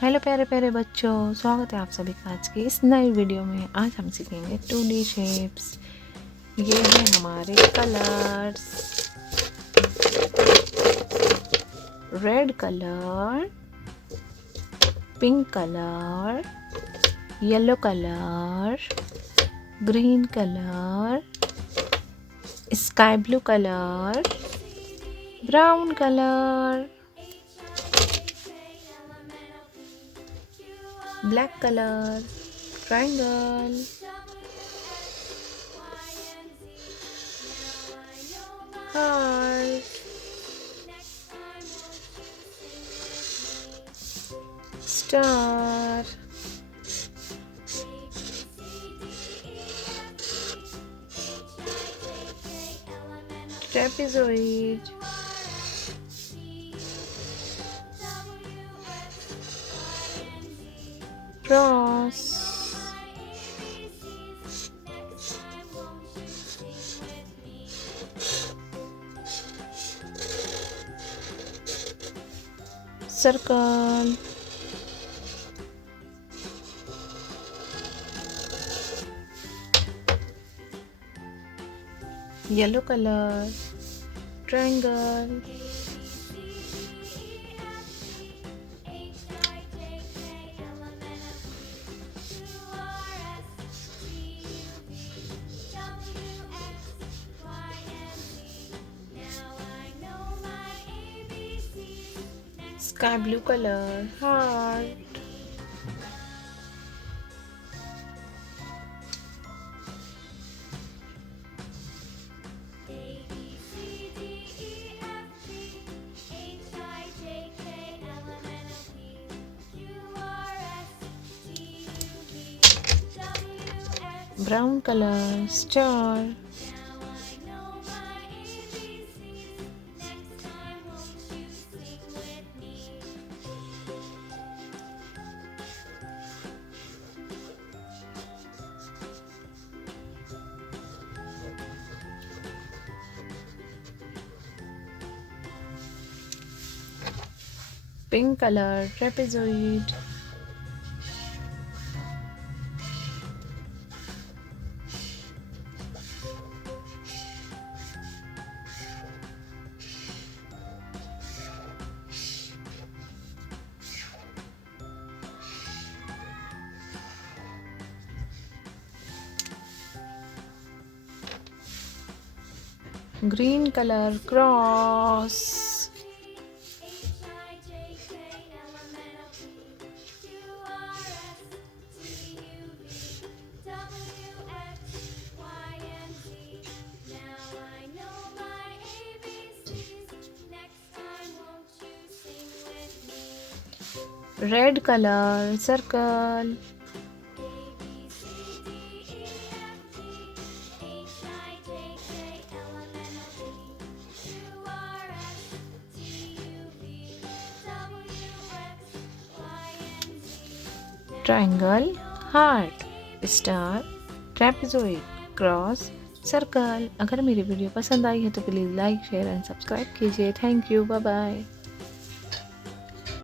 Hello प्यारे प्यारे बच्चों, स्वागत है आप सभी का आज की इस नई वीडियो में। आज हम सीखेंगे 2D शेप्स। ये हैं हमारे colours. Red colour, pink colour, yellow colour, green colour, sky blue colour, brown colour, black color, triangle, heart, star, trapezoid, cross, circle, yellow color, triangle, sky blue color, heart, brown color, star, pink color, trapezoid, green color, cross, red color, circle, triangle, heart, star, trapezoid, cross, circle. अगर मेरी video पसंद आई है तो please like, share and subscribe कीजिए। Thank you, bye bye.